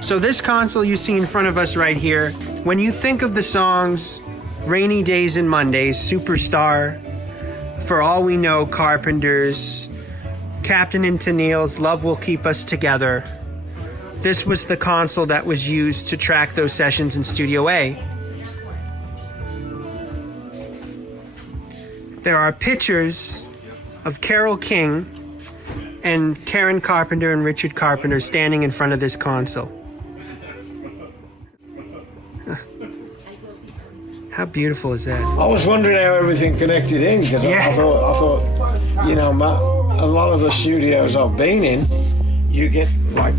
So this console you see in front of us right here, when you think of the songs Rainy Days and Mondays, Superstar, For All We Know, Carpenters, Captain and Tennille's Love Will Keep Us Together, this was the console that was used to track those sessions in Studio A. There are pictures of Carole King and Karen Carpenter and Richard Carpenter standing in front of this console. How beautiful is that? I was wondering how everything connected in, because I thought, you know, a lot of the studios I've been in, you get like,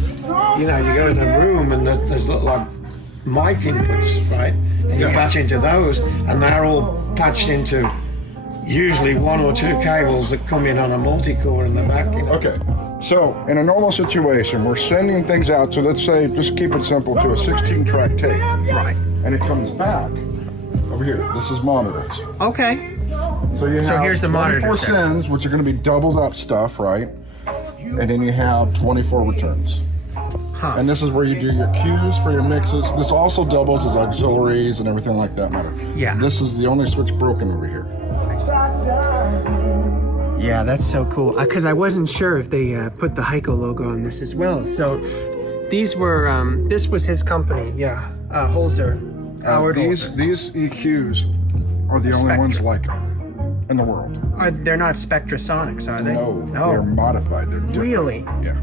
you know, you go in a room and there's like mic inputs, right? And you patch into those, and they're all patched into usually one or two cables that come in on a multi-core in the back. You know? Okay, so in a normal situation, we're sending things out to, let's say, just keep it simple, to a 16-track tape. Right. And it comes back over here. This is monitors. Okay. So you have here's the monitor 24 set. sends, which are going to be doubled up stuff, right? And then you have 24 returns. Huh. And this is where you do your cues for your mixes. This also doubles as auxiliaries and everything like that matter. Yeah. This is the only switch broken over here. Yeah, that's so cool. Because I wasn't sure if they put the Heiko logo on this as well. So these were, this was his company. Yeah, Holzer. Howard Holzer. These EQs are the only ones like them in the world. They're not Spectrasonics, are they? No, they're modified. They're different. Really? Yeah.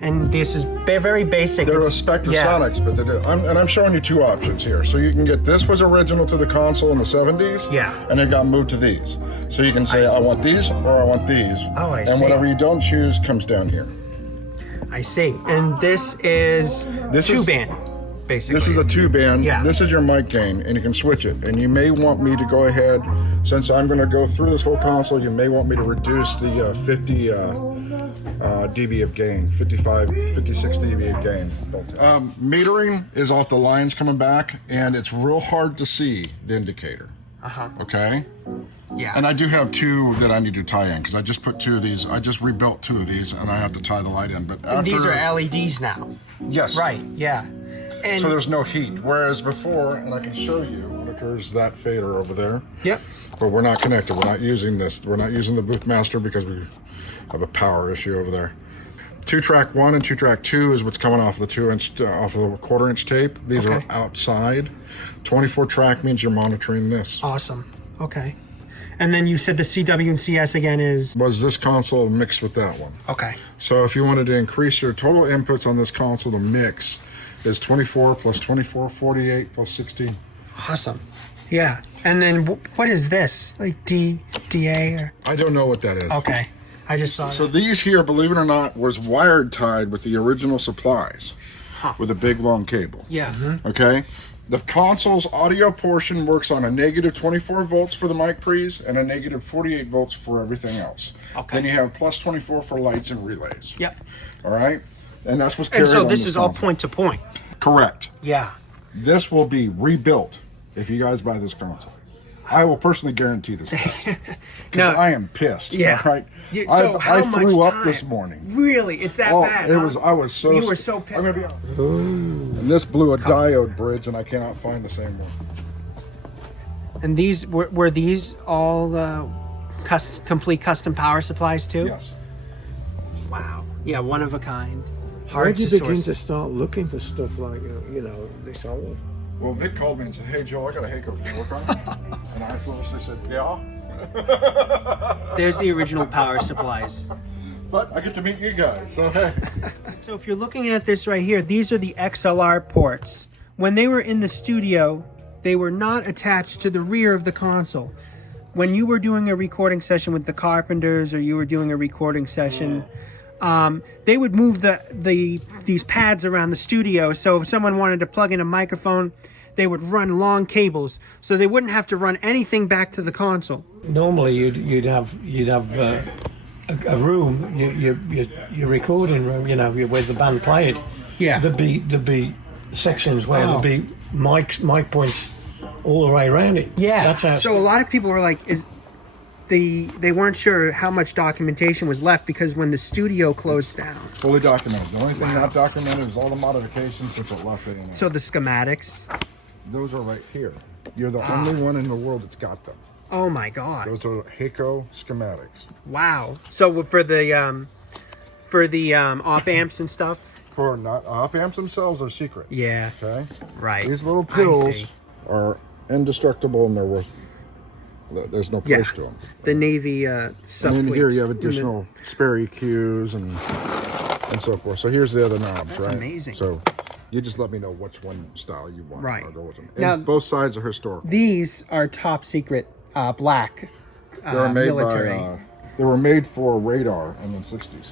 And this is very basic. They're a It's- Spectrasonics, but they do. I'm showing you two options here. So you can get, this was original to the console in the 70s. Yeah. And it got moved to these. So you can say, I want these or I want these. Oh, I and see. whatever you don't choose comes down here. I see. And this is two-band, basically. This is a two-band. Yeah. This is your mic gain, and you can switch it. And you may want me to go ahead, since I'm going to go through this whole console, you may want me to reduce the 50 dB of gain, 56 dB of gain. Metering is off the lines coming back, and it's real hard to see the indicator. Uh-huh. Okay? Yeah. And I do have two that I need to tie in, because I just put two of these. I just rebuilt two of these, and I have to tie the light in. But after, And these are LEDs now. Yes. Right, yeah. And So there's no heat. Whereas before, and I can show you, there's that fader over there. Yep. But we're not connected. We're not using this. We're not using the booth master because we have a power issue over there. 2-track 1 and 2-track 2 is what's coming off the 2-inch, off of the 1/4-inch tape. These are outside. 24-track means you're monitoring this. Awesome. Okay. And then you said the CW and CS again is... Was this console mixed with that one? Okay. So if you wanted to increase your total inputs on this console to mix, is 24 plus 24, 48 plus 16. Awesome. Yeah. And then what is this? Like DA or... I don't know what that is. Okay. I just saw So that. these here, believe it or not, was wired tied with the original supplies with a big long cable. Yeah. Okay? The console's audio portion works on a negative 24 volts for the mic pre's and a negative 48 volts for everything else. Okay. Then you have plus 24 for lights and relays. Yep. All right? And that's what's carried And so on this is all console. point to point. Correct. Yeah. This will be rebuilt if you guys buy this console. I will personally guarantee this. Because No. I am pissed. Yeah. Right? Yeah, so I how threw much up time? this morning. Really? It's that bad? It huh? was. I was so. You were so pissed. I'm gonna be honest. And this blew a diode bridge, and I cannot find the same one. And these were these all complete custom power supplies too? Yes. Wow. Yeah, one of a kind. Where Hard did to you begin source. to start looking for stuff like, you know, this old? Well, Vic called me and said, "Hey, Joe, I got a Heiko. Can you work on it?" And I foolishly said, "Yeah." There's the original power supplies. But I get to meet you guys. So hey. So if you're looking at this right here, these are the XLR ports. When they were in the studio, they were not attached to the rear of the console. When you were doing a recording session with the Carpenters or you were doing a recording session, they would move these pads around the studio. So if someone wanted to plug in a microphone, they would run long cables, so they wouldn't have to run anything back to the console. Normally, you'd have a room, your recording room, you know, where the band played. Yeah. There'd be sections where there'd be mic points all the way around it. Yeah. That's how. So a lot of people were like, they weren't sure how much documentation was left because when the studio closed down. Fully documented. The only thing Wow. not documented is all the modifications since it left A&M. So the schematics. Those are right here. You're the only one in the world that's got them. Oh my God. Those are Heiko schematics. Wow. So for the op amps and stuff. For not op amps themselves are secret. Yeah. Okay. Right. These little I pills see. are indestructible and they're worth. There's no place to them. The Navy And subfleet. in here you have additional spare EQs and so forth. So here's the other knobs, That's right? amazing. So you just let me know which one style you want. Right. I'll go with them. Now- And both sides are historical. These are top secret black They were made military. by. They were made for radar in the '60s.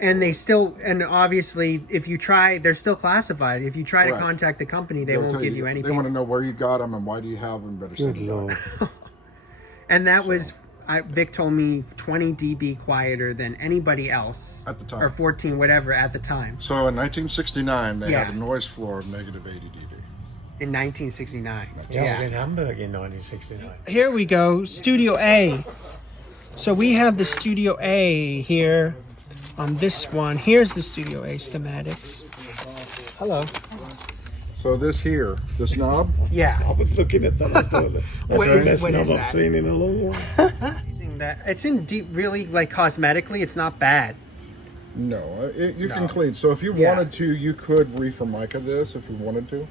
And they still, and obviously, if you try, they're still classified. If you try to Right. contact the company, they They'll won't tell give you any. They want to know where you got them and why do you have them. Better send it out. And that was, Vic told me, 20 dB quieter than anybody else At the time. or 14, whatever, at the time So in 1969, they Yeah. had a noise floor of negative 80 dB. in 1969. Yeah, I was in Hamburg in 1969. Here we go, Studio A. So we have the Studio A here on this one. Here's the Studio A schematics. Hello. So this knob, Yeah. I was looking at that. I thought, that's What the is- best what knob is I've that? seen in a long while. Using that, it's in deep, really like cosmetically, it's not bad. no, you can No. clean. So if you Yeah. wanted to, you could re-formica this if you wanted to.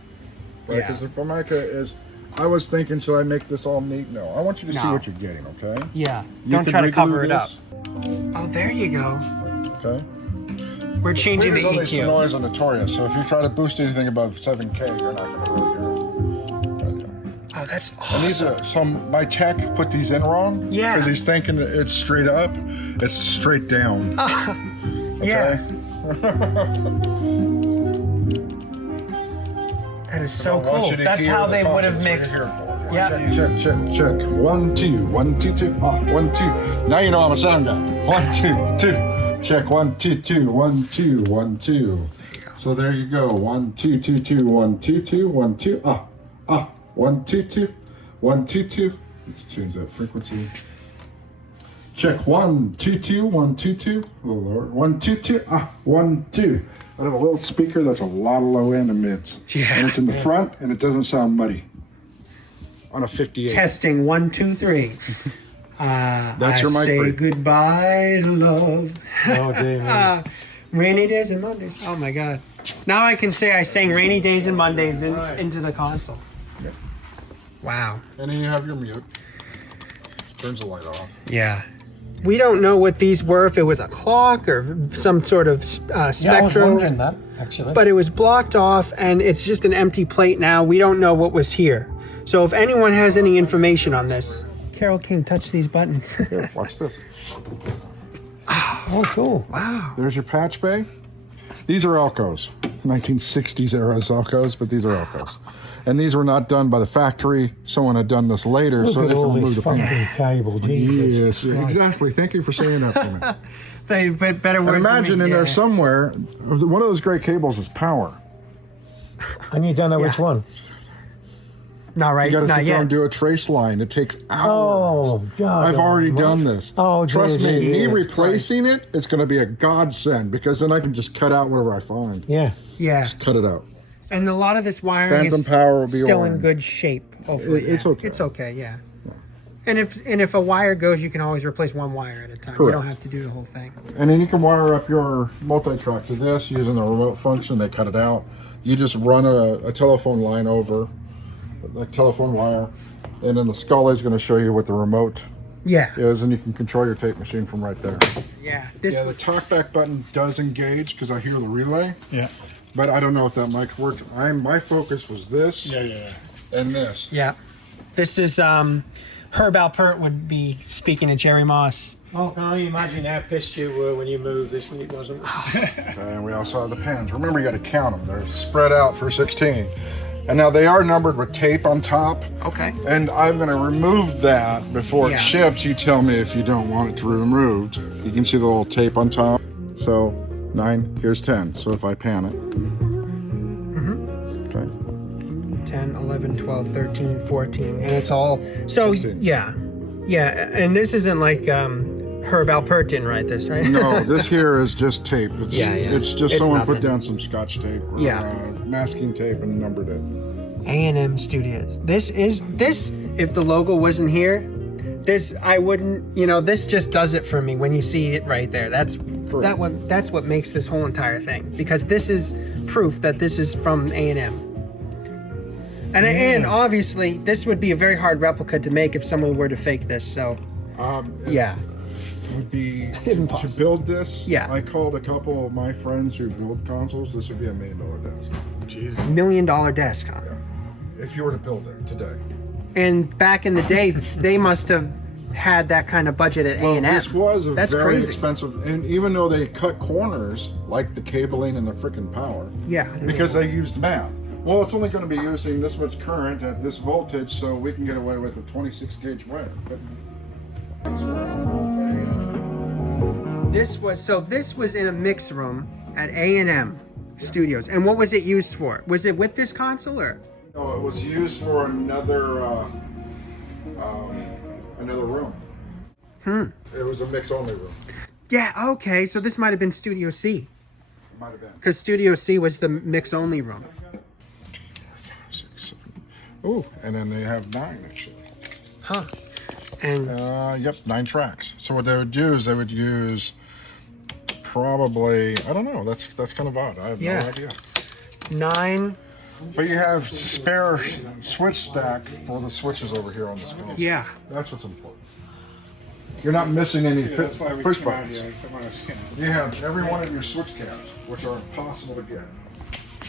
Right? Yeah. Because the formica is, I was thinking, should I make this all neat? No, I want you to see No. what you're getting, okay? Yeah. You Don't can try to reglue cover it up. this, Oh, there you go. Okay. We're changing the Cleaners always EQ. noise are notorious, so if you try to boost anything above 7K, you're not going to really hear it. Right there. Oh, that's And these awesome. are, so my tech put these in wrong. Yeah. Because he's thinking it's straight up. It's straight down. Yeah. That is so I want cool. you to That's hear how the they would have concepts mixed. we're here for. Yeah. Check. 1, 2, 1, 2, 2. 1, 2. Now you know I'm a sound guy. 1, 2, 2. Check 1, 2, 2. 1, 2, 1, 2. So there you go. 1, 2, 2, 2. 1, 2, 2. 1, 2. 1, 2, 2. 1, 2, 2. Let's change that frequency. Check 1, 2, 2. 1, 2, 2. Oh Lord. 1, 2, 2. 1, 2. I have a little speaker that's a lot of low end and mids. Yeah. And it's in the front and it doesn't sound muddy. On a 58. Testing 1, 2, 3. That's your I mic say break. goodbye to love. Oh, dear. Rainy days and Mondays. Oh my God. Now I can say I sang rainy days and Mondays into the console. Yeah. Wow. And then you have your mute. Turns the light off. Yeah. We don't know what these were, if it was a clock or some sort of Yeah, I was spectral. wondering that, actually. But it was blocked off and it's just an empty plate now. We don't know what was here. So if anyone has any information on this, Carole King, touch these buttons. Here, watch this. Oh, cool. Wow. There's your Patchbay. These are Elcos. 1960s era Elcos, but these are Elcos. And these were not done by the factory. Someone had done this later, Look so at they can all remove these the fucking paint. cable. Jesus. Yes, exactly. Thank you for saying that for me. They better And words imagine than in me. there Yeah. somewhere, one of those gray cables is power. And you don't know which Yeah. one? Not right. You got to Not sit there yet. and do a trace line. It takes hours. Oh, God. I've already done this. Oh, Trust me, me Jesus replacing it, it's going to be a godsend because then I can just cut out whatever I find. Yeah. Yeah. Just cut it out. And a lot of this wiring Phantom is power will be still in orange. good shape. Hopefully, It's yeah. okay. It's okay. Yeah. And if a wire goes, you can always replace one wire at a time. You Correct. don't have to do the whole thing. And then you can wire up your multi-track to this using the remote function. They cut it out. You just run a telephone line over, like telephone wire, and then the Scully is going to show you what the remote Yeah. is, and you can control your tape machine from right there. Yeah. This. Yeah, the talkback button does engage because I hear the relay, Yeah. but I don't know if that mic worked. My focus was this and this. Yeah. This is Herb Alpert would be speaking to Jerry Moss. Oh, can I imagine how pissed you were when you moved this and it wasn't? And we also have the pens. Remember, you got to count them. They're spread out for 16. And now they are numbered with tape on top. Okay. And I'm going to remove that before Yeah. it ships. You tell me if you don't want it to be removed. You can see the little tape on top. So 9, here's 10. So if I pan it. Okay. 10, 11, 12, 13, 14. And it's all. So, 16. yeah. Yeah, and this isn't like Herb Alpert didn't write this, right? No, this here is just tape. It's, Yeah, yeah. it's just It's someone nothing. put down some scotch tape or masking tape and numbered it. A&M Studios. This, if the logo wasn't here, this, I wouldn't, you know, this just does it for me when you see it right there. That's what makes this whole entire thing, because this is proof that this is from A&M. And obviously, this would be a very hard replica to make if someone were to fake this, so, yeah. It would be to Impossible. build this. Yeah. I called a couple of my friends who build consoles. This would be $1 million desk. Jesus. $1 million desk, huh? Yeah. If you were to build it today. And back in the day, they must have had that kind of budget at Well, A&M. this was a That's very crazy. expensive, and even though they cut corners like the cabling and the frickin' power, Yeah. because they used math. Well, it's only going to be using this much current at this voltage, so we can get away with a 26 gauge wire. This was in a mix room at A&M Studios. And what was it used for? Was it with this console or? No, it was used for another room. It was a mix-only room. Yeah, okay. So this might have been Studio C. It might have been. Because Studio C was the mix-only room. 6, 7. Oh, and then they have 9 actually. Huh. And Yep, 9 tracks. So what they would do is they would use probably, I don't know, that's kind of odd. I have no idea. 9. But you have spare switch stack for the switches over here on the screen. Yeah. That's what's important. You're not missing any push buttons. You have every one of your switch cabs, which are impossible to get.